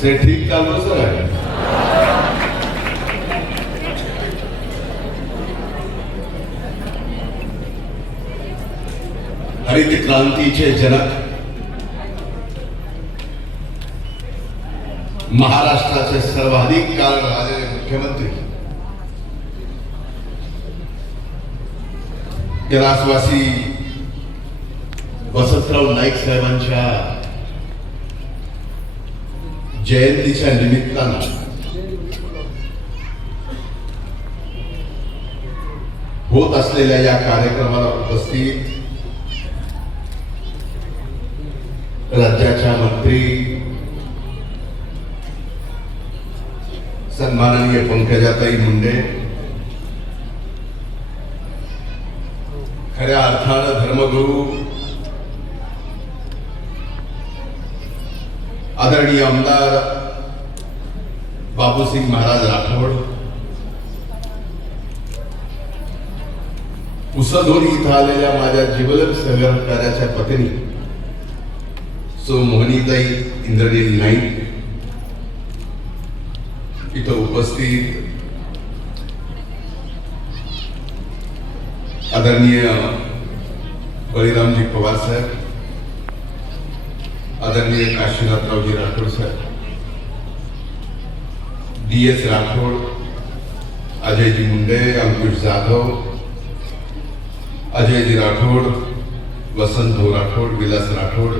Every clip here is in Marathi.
से ठीक चालू सर आहे. हरित क्रांतीचे जनक, महाराष्ट्राचे सर्वाधिक काळ राहिलेले मुख्यमंत्री, कैलासवासी वसंतराव नाईक साहेबांच्या जयंतीच्या निमित्तानं होत असलेल्या या कार्यक्रमाला उपस्थित राज्याच्या मंत्री सन्माननीय पंकजाताई मुंडे, खऱ्या अर्थानं धर्मगुरू आदरणीय आमदार बापूसिंग महाराज राठोड, उसधोरी इथं आलेल्या माझ्या जिवलग सहकार्याच्या पत्नी सो मोहनीताई इंद्रनील नाईक, इथं उपस्थित आदरणीय बळीरामजी पवार साहेब, आदरणीय काशीनाथरावजी राठोड साहेब, DS राठोड, अजयजी मुंडे, अंकुश जाधव, अजयजी राठोड, वसंत राठोड, विलास राठोड,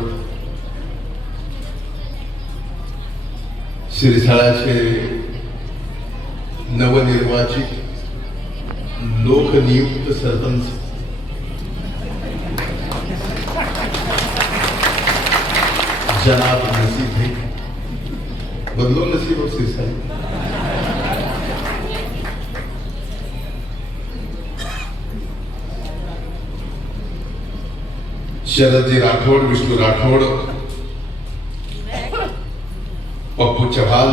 शिरसाळ्याचे नवनिर्वाचित लोकनियुक्त सरपंच जनाब नसीब है, बदलो नसीब और सिरसाई, शरदजी राठोड, विष्णु राठोड, पप्पू चव्हाण,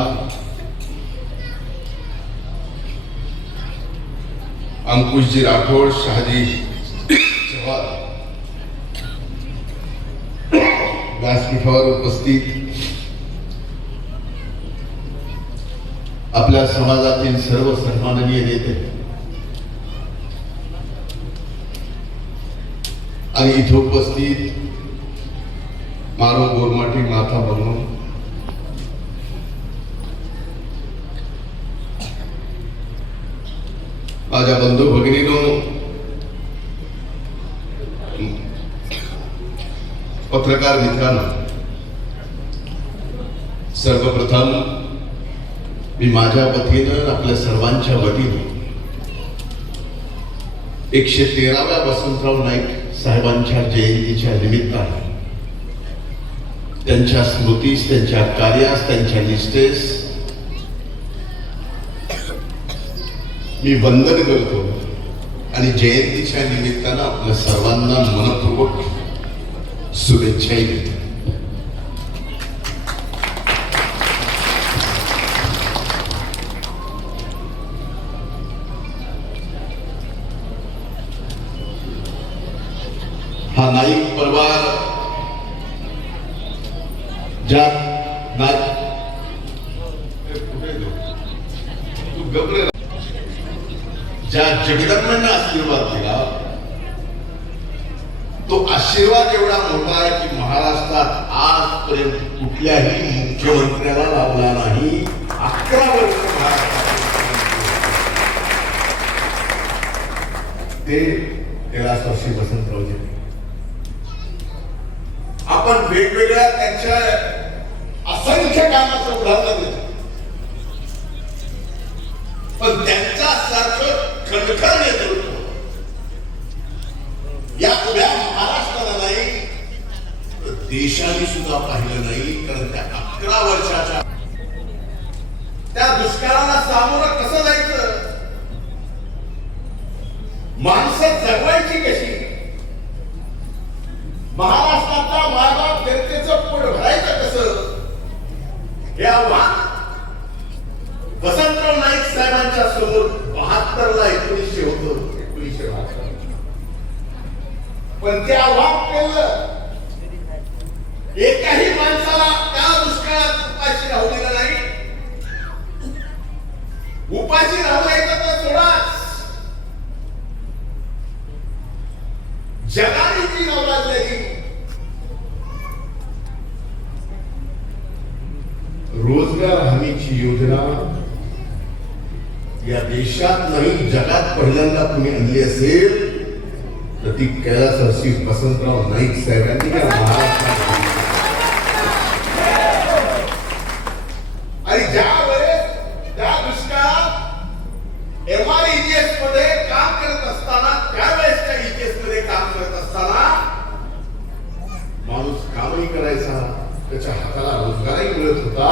अंकुशजी राठोड, शहाजी चव्हाण, व्यासपीठावर उपस्थित आपल्या समाजातील सर्व सन्माननीय नेते आणि इथे उपस्थित मारो गोरमाटी माथा बनवून माझ्या बंधू भगिनीनो, पत्रकार मित्रांनो, सर्वप्रथम मी माझ्या वतीनं आपल्या सर्वांच्या वतीनं 113व्या वसंतराव नाईक साहेबांच्या जयंतीच्या निमित्तानं त्यांच्या स्मृतीस, त्यांच्या कार्यास, त्यांच्या निष्ठेस मी वंदन करतो आणि जयंतीच्या निमित्तानं आपल्या सर्वांना मनपूर्वक शुभेच्छाही देतो. हा नाईक परिवार ज्या जगदंबांना आशीर्वाद दिला, तो आशीर्वाद एवढा मोठा आहे की महाराष्ट्रात आजपर्यंत कुठल्याही मुख्यमंत्र्याला लाभला नाही. 11 वर्ष ते कैलासवासी वसंतरावजी. आपण वेगवेगळ्या त्यांच्या असंख्य कामाचं उदाहरण देतो, पण त्यांच्या सारखं खणखर नेतृत्व या उभ्या महाराष्ट्राला नाही, देशाने सुद्धा पाहिलं नाही. कारण त्या 11 वर्षाच्या त्या दुष्काळाला सामोरं कसं जायचं, माणसं जगवायची कशी, महाराष्ट्रातल्या मागाव जनतेचं पोट भरायचं कसं, हे आव्हान वसंतराव नाईक साहेबांच्या समोर 72ला 1900 होतं, 1972. पण ते आव्हान केलं, एकाही माणसाला त्या दुष्काळात उपाशी राहू दिलं नाही. उपाशी राहू यायचं तर सोडाच, जगाने जी नावाजलेली रोजगार हमीची योजना या देशात नाही जगात पहिल्यांदा कुणी आणली असेल तर ती कैलासवासी वसंतराव नाईक साहेबांनी या महाराष्ट्रात आणि ज्या वेळेस त्या दुष्काळात MREGS मध्ये काम करत असताना, त्यावेळेसच्या EGS मध्ये काम करत असताना माणूस कामही करायचा, त्याच्या हाताला रोजगारही मिळत होता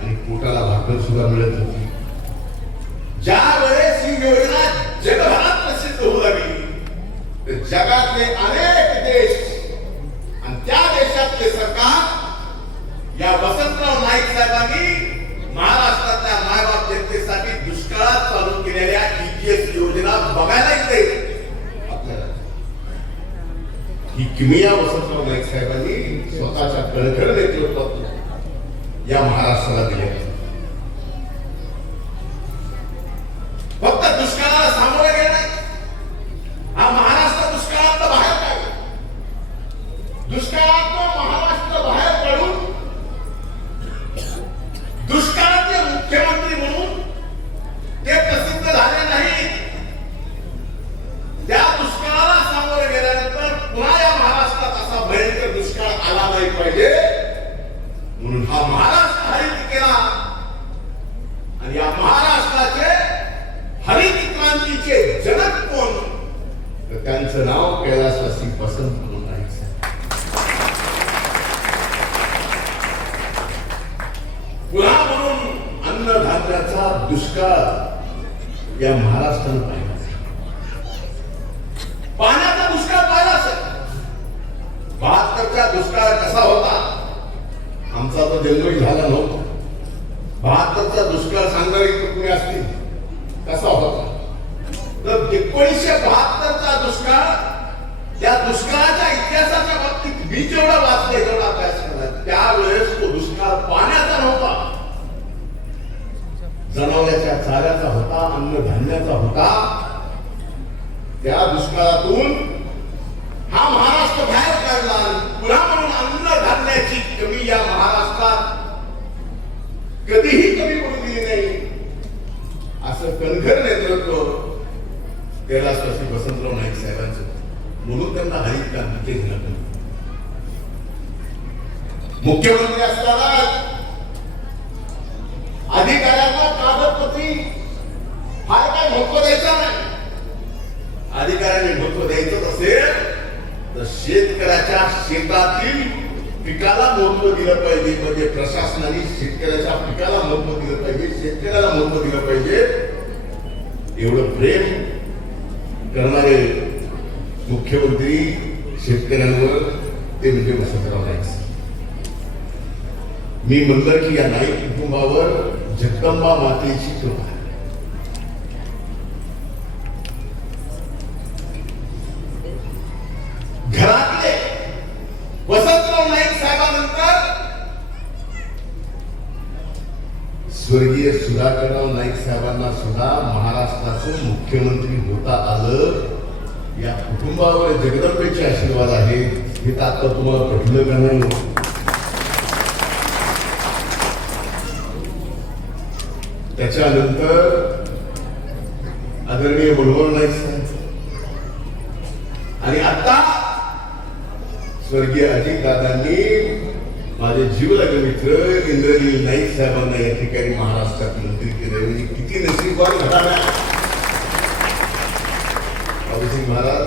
आणि पोटाला भाकर सुद्धा मिळत होती. ज्या वेळेस ही योजना जगभरात प्रसिद्ध होऊ लागली तर जगातले अनेक देश आणि त्या देशातले सरकार या वसंतराव नाईक साहेबांनी महाराष्ट्रातल्या मायबाप जनतेसाठी दुष्काळात चालू केलेल्या EGS योजना बघायला येते. आपल्याला ही किमया वसंतराव नाईक साहेबांनी स्वतःच्या कणखर नेतृत्वात या महाराष्ट्राला दिल्या. फक्त दुष्काळाला सामोरे गेला हा महाराष्ट्र दुष्काळात बाहेर काढला. दुष्काळात महाराष्ट्र बाहेर पडून दुष्काळाचे मुख्यमंत्री म्हणून ते प्रसिद्ध झाले नाही. त्या दुष्काळाला सामोरे गेल्यानंतर पुन्हा या महाराष्ट्रात असा भयंकर दुष्काळ आला नाही पाहिजे म्हणून हा महाराष्ट्र हरित केला आणि या महाराष्ट्राचे हरित क्रांतीचे जनक कोण तर त्यांचं नाव कैलासवासी वसंतराव नाईक साहेब. पुन्हा म्हणून अन्नधान्याचा दुष्काळ या महाराष्ट्रानं पाहिला. पाण्याचा दुष्काळ पाहिला असेल. 72चा दुष्काळ कसा होता आमचा तर जन्मही झाला नव्हता. 72चा दुष्काळ सांगणारी कुठे असतील कसा होता तर 1972चा दुष्काळ, त्या दुष्काळाच्या इतिहासाच्या बाबतीत मी जेवढा वाचले जेवढा अभ्यास केला त्यावेळेस तो दुष्काळ पाण्याचा नव्हता, जनावरांच्या चाऱ्याचा होता, अन्नधान्याचा होता. त्या दुष्काळातून हा महाराष्ट्र बाहेर काढला. पुन्हा म्हणून अन्नधान्याची कमी या महाराष्ट्रात कधीही कमी पडू दिली नाही असं कणखर नेतृत्व कैलासवासी वसंतराव नाईक साहेबांचं. म्हणून त्यांना हरित क्रांतीचे जनक. मुख्यमंत्री असताना अधिकाऱ्यांना कागदपत्री फार काय महत्व द्यायचं नाही. अधिकाऱ्यांनी महत्व द्यायचं असेल तर शेतकऱ्याच्या शेतातील पिकाला महत्व दिलं पाहिजे. म्हणजे प्रशासनाने शेतकऱ्याच्या पिकाला महत्व दिलं पाहिजे, शेतकऱ्याला महत्व दिलं पाहिजे. एवढं प्रेम करणारे मुख्यमंत्री शेतकऱ्यांवर ते म्हणजे वसंतराव नाईक. मी म्हणलं की या नाईक कुटुंबावर जगदंबा मातेची कृपा आहे. घरातले वसंतराव नाईक साहेबांनंतर स्वर्गीय सुधाकरराव नाईक साहेबांना सुद्धा महाराष्ट्राचं मुख्यमंत्री होता आलं. या कुटुंबावर जगदंबेचे आशीर्वाद आहेत. हे आता तुम्हाला पटलं का नाही? त्याच्यानंतर आदरणीय मनोहर नाईक साहेब आणि आता स्वर्गीय अजितदादांनी माझे जीवलग मित्र इंद्रनील नाईक साहेबांना या ठिकाणी महाराष्ट्रात मंत्री केले. किती नशीबवान घराणा बाबूसिंग महाराज,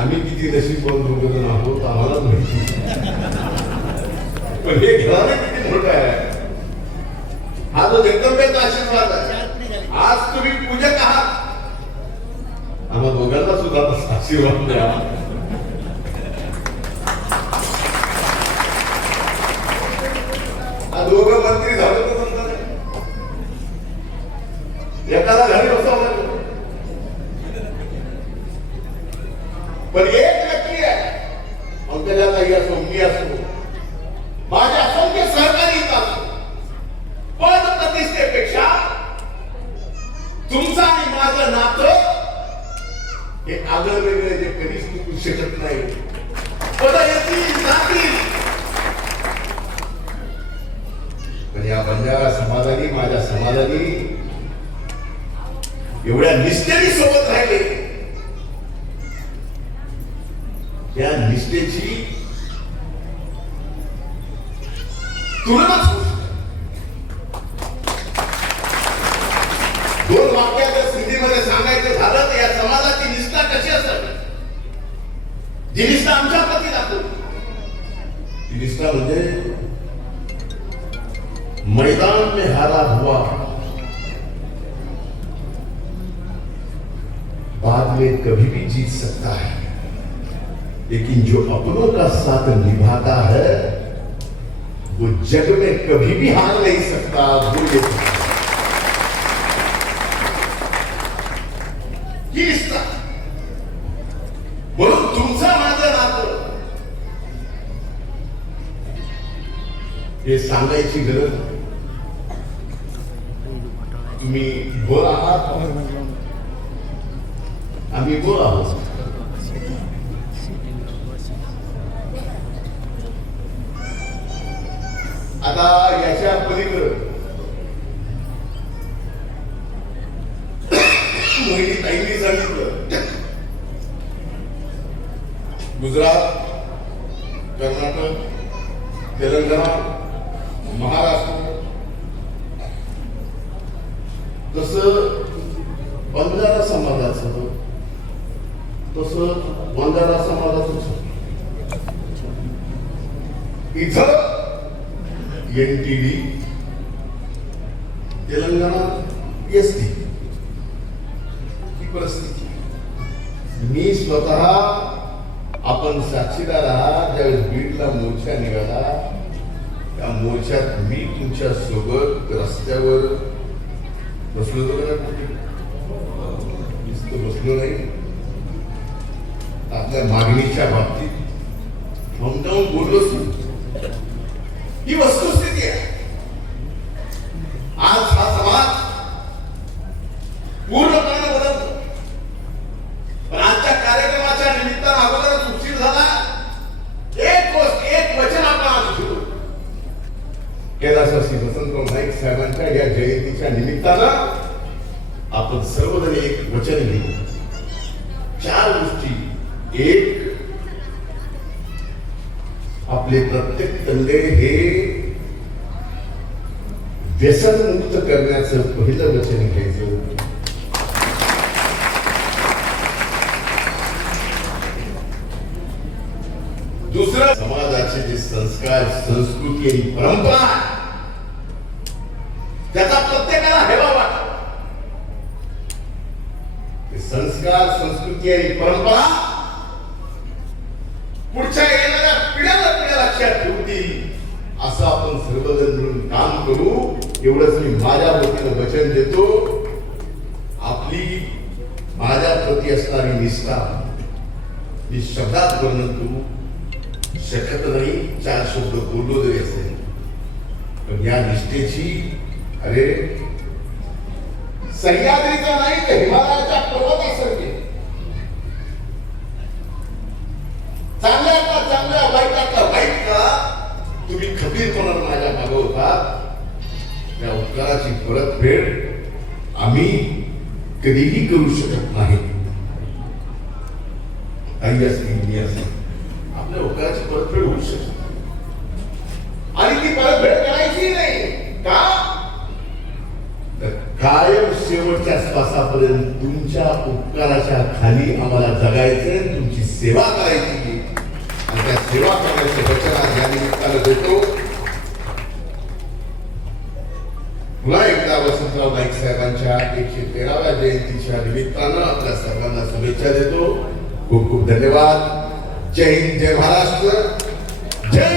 आम्ही किती नशीबवान दोघं आहोत आम्हालाच माहिती. पण हे घराणे किती मोठं आहे. हा जो जगदंबेचा आशीर्वाद आहे. आज तुम्ही पूजक आहात, आम्हा दोघांना सुद्धा आशीर्वाद द्या. दोघं मंत्री झालं तर समजा एकाला घरी बसवलं. पण एक व्यक्ती आहे, अंकजाताई असो, मी असो, माझे असंख्य सहकारी असो, पद प्रतिष्ठेपेक्षा तुलनाच होऊ शकत. दोन वाक्यात जर सिंधीमध्ये सांगायचं झालं तर या समाजाची निष्ठा कशी असावी, जी निष्ठा आमच्या प्रती दाखवली, ती निष्ठा म्हणजे मैदान में हारा हुआ बाद में कभी भी जीत सकता है, लेकिन जो अपनों का साथ निभाता है वो जग में कभी भी हार नहीं सकता, भूल नहीं सकता. ही निष्ठा. म्हणून तुमचं माझं नातं हे सांगायची गरज नाही. तुम्ही बोल आहात, आम्ही बोल आहोत. आता याच्या पलीकडे मोहिनी ताईंनी सांगितलं, गुजरात, कर्नाटक, तेलंगणा, महाराष्ट्र, तसं बंजारा समाजाचं, तसं बंजारा समाजाचं इथं एनटीडी, तेलंगणा एसटी ही परिस्थिती. मी स्वतः, आपण साक्षीदार आहात, ज्यावेळेस बीडला मोर्चा निघाला त्या मोर्चात मी तुमच्या सोबत रस्त्यावर बसलो होतो का? बसलो नाही. आपल्या मागणीच्या बाबतीत थांबून बोललोच नाही. ही वस्तुस्थिती आहे. आज हा समाज पूर्णपणे बदलतो. पण आजच्या कार्यक्रमाच्या निमित्तानं अगोदरच उशीर झाला. एक गोष्ट, एक वचन आपण आज घेऊ. कैलासवासी वसंतराव नाईक साहेबांच्या या जयंतीच्या निमित्तानं आपण सर्वजण एक वचन घेऊ. 4 गोष्टी. एक, आपले प्रत्येक तंडे हे व्यसनमुक्त करण्याचं पहिलं वचन घ्यायचं. दुसरं, समाजाचे जे संस्कार, संस्कृती आणि परंपरा त्याचा प्रत्येकाला हेवा वाटतो. संस्कार, संस्कृती आणि परंपरा पुढच्या येणाऱ्या पिढ्याला लक्षात ठेवतील असं आपण सर्वजण मिळून काम करू. एवढंच मी माझ्या वतीनं वचन देतो. आपली माझ्या प्रती असणारी निष्ठा मी शब्दात वर्णन करू शकत नाही. 4 शब्द बोललो जरी असेल, पण या निष्ठेची, अरे सह्याद्रीचा नाही तर हिमालयाच्या पर्वतासारखे, चांगल्यातला चांगल्या, वाईटातला वाईट का तुम्ही खंबीरपणाने माझ्या मागे होता. त्या उपकाराची परतफेड आम्ही कधीही करू शकत नाही. आई असतील, मी असतील, आपल्या उपकाराची परतफेड होऊ शकते आणि ती परतफेड करायची नाही का? कायम शेवटच्या श्वासापर्यंत तुमच्या उपकाराच्या खाली आम्हाला जगायचे, तुमची सेवा करायची आणि त्या सेवा करण्याचे वचन आज या निमित्तानं देतो. पुन्हा एकदा वसंतराव नाईक साहेबांच्या 113व्या जयंतीच्या निमित्तानं आपल्या सर्वांना शुभेच्छा देतो. खूप खूप धन्यवाद. जय हिंद, जय महाराष्ट्र, जय